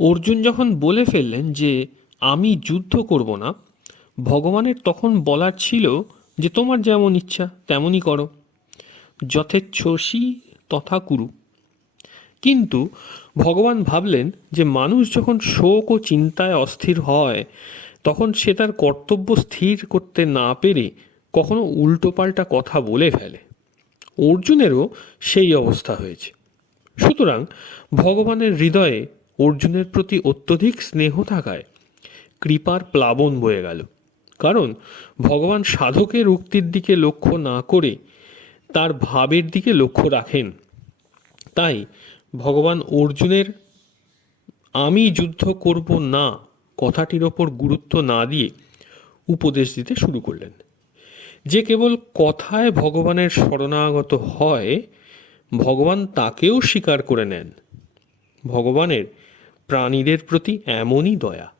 অর্জুন যখন বলে ফেললেন যে আমি যুদ্ধ করব না, ভগবানের তখন বলার ছিল যে তোমার যেমন ইচ্ছা তেমনই করো, যথেচ্ছসি তথা কুরু। কিন্তু ভগবান ভাবলেন যে মানুষ যখন শোক ও চিন্তায় অস্থির হয় তখন সে তার কর্তব্য স্থির করতে না পেরে কখনো উল্টোপাল্টা কথা বলে ফেলে। অর্জুনেরও সেই অবস্থা হয়েছে। সুতরাং ভগবানের হৃদয়ে অর্জুনের প্রতি অত্যধিক স্নেহ থাকায় কৃপার প্লাবন বয়ে গেল। কারণ ভগবান সাধকের উক্তির দিকে লক্ষ্য না করে তার ভাবের দিকে লক্ষ্য রাখেন। তাই ভগবান অর্জুনের আমি যুদ্ধ করব না কথাটির ওপর গুরুত্ব না দিয়ে উপদেশ দিতে শুরু করলেন। যে কেবল কথায় ভগবানের শরণাগত হয়, ভগবান তাকেও স্বীকার করে নেন। ভগবানের প্রাণীদের প্রতি এমনই দয়া।